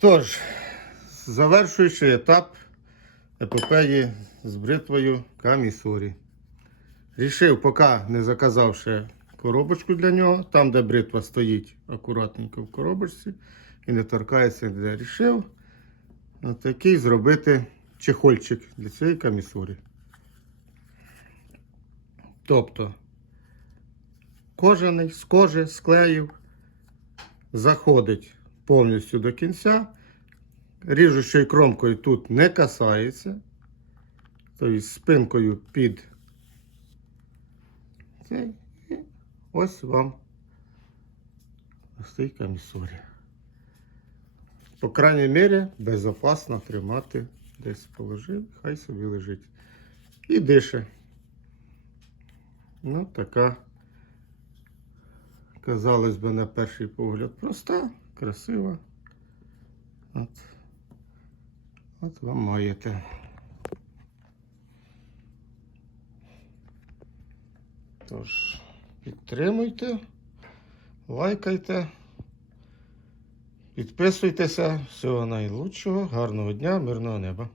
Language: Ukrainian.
Тож, завершуючи етап епопеї з бритвою Камісорі. Рішив, поки не заказав ще коробочку для нього, там, де бритва стоїть акуратненько в коробочці і не торкається ніде. Рішив такий зробити чехольчик для цієї камісорі. Тобто, кожаний з кожи склеїв заходить повністю до кінця. Ріжучою кромкою тут не касається. Тобто спинкою під цей. І ось вам простий камісорі. По крайній мірі, безпечно тримати десь положив, хай собі лежить. І дише. Ну, така, казалось би, на перший погляд, проста, красива. От, от вам маєте. Тож, підтримуйте, лайкайте, підписуйтеся. Всього найлучшого, гарного дня, мирного неба.